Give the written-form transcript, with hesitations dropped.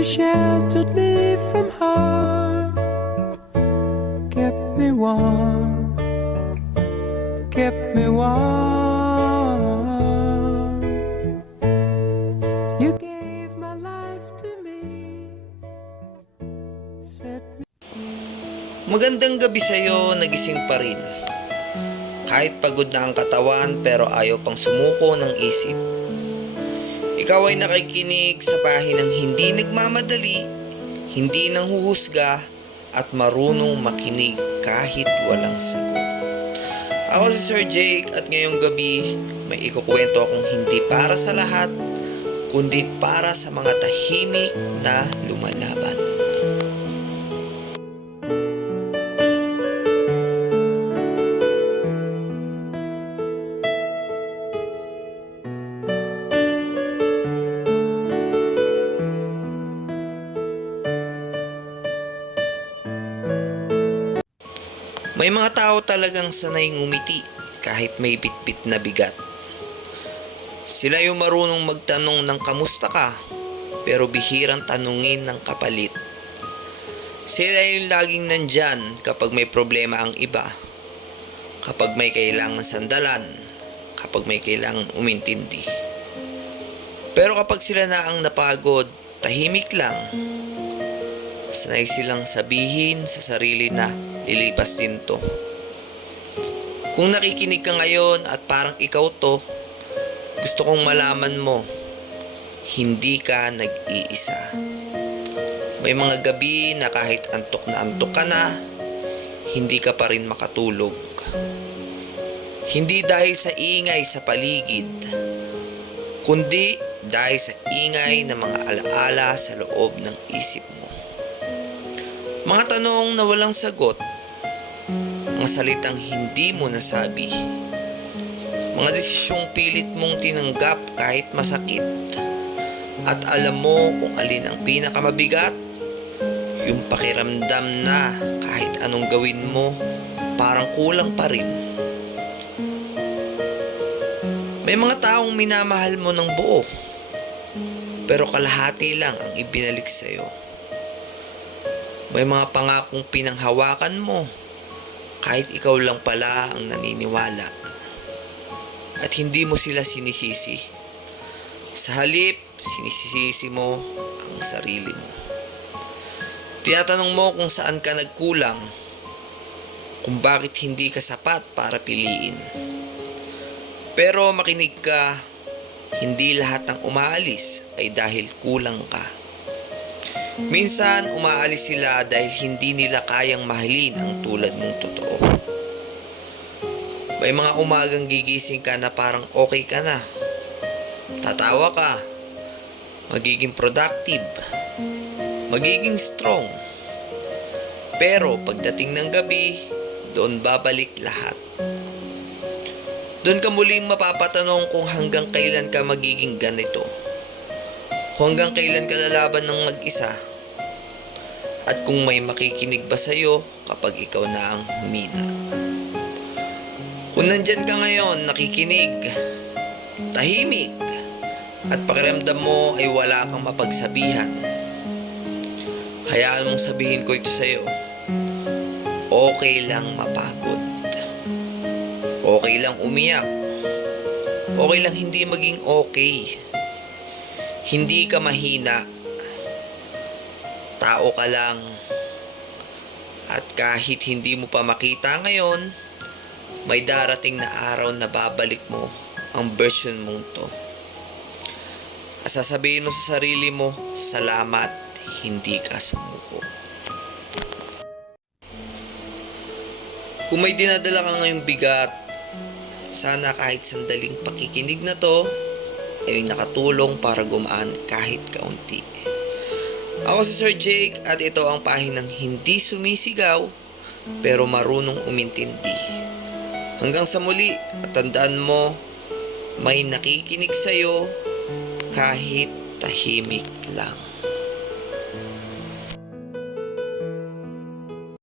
You sheltered me from harm, kept me warm, kept me warm. You gave my life to me, set me. Magandang gabi sa'yo, nagising pa rin. Kahit pagod na ang katawan pero ayaw pang sumuko ng isip. Ikaw ay nakikinig sa pahinang hindi nagmamadali, hindi nanghuhusga at marunong makinig kahit walang sagot. Ako si Sir Jake at ngayong gabi may ikukwento akong hindi para sa lahat kundi para sa mga tahimik na lumalaban. May mga tao talagang sanay ngumiti kahit may bitbit na bigat. Sila yung marunong magtanong ng kamusta ka pero bihirang tanungin ng kapalit. Sila yung laging nandyan kapag may problema ang iba, kapag may kailangan sandalan, kapag may kailangan umintindi. Pero kapag sila na ang napagod, tahimik lang. Sanay silang sabihin sa sarili na lilipas din to. Kung nakikinig ka ngayon at parang ikaw to, gusto kong malaman mo, hindi ka nag-iisa. May mga gabi na kahit antok ka na, hindi ka pa rin makatulog. Hindi dahil sa ingay sa paligid, kundi dahil sa ingay ng mga alaala sa loob ng isip mo. Mga tanong na walang sagot, mga salitang hindi mo nasabi, mga desisyong pilit mong tinanggap kahit masakit, at alam mo kung alin ang pinakamabigat, yung pakiramdam na kahit anong gawin mo, parang kulang pa rin. May mga taong minamahal mo ng buo, pero kalahati lang ang ibinalik sa'yo. May mga pangakong pinanghawakan mo, kahit ikaw lang pala ang naniniwala. At hindi mo sila sinisisi. Sa halip, sinisisi mo ang sarili mo. Tinatanong mo kung saan ka nagkulang, kung bakit hindi ka sapat para piliin. Pero makinig ka, hindi lahat ng umaalis ay dahil kulang ka. Minsan, umaalis sila dahil hindi nila kayang mahalin ang tulad mong totoo. May mga umagang gigising ka na parang okay ka na. Tatawa ka. Magiging productive. Magiging strong. Pero pagdating ng gabi, doon babalik lahat. Doon ka muling mapapatanong kung hanggang kailan ka magiging ganito. Kung hanggang kailan ka lalaban ng mag-isa. At kung may makikinig ba sa'yo kapag ikaw na ang humina. Kung nandyan ka ngayon, nakikinig, tahimik, at pakiramdam mo ay wala kang mapagsabihan, hayaan mong sabihin ko ito sa'yo. Okay lang mapagod. Okay lang umiyak. Okay lang hindi maging okay. Hindi ka mahina. Tao ka lang. At kahit hindi mo pa makita ngayon, may darating na araw na babalik mo ang version mong to. At sasabihin mo sa sarili mo, salamat, hindi ka sumuko. Kung may dinadala ka ngayong bigat, sana kahit sandaling pakikinig na to ay nakatulong para gumaan kahit kaunti. Ako si Sir Jake at ito ang pahinang hindi sumisigaw pero marunong umintindi. Hanggang sa muli at tandaan mo, may nakikinig sa'yo kahit tahimik lang.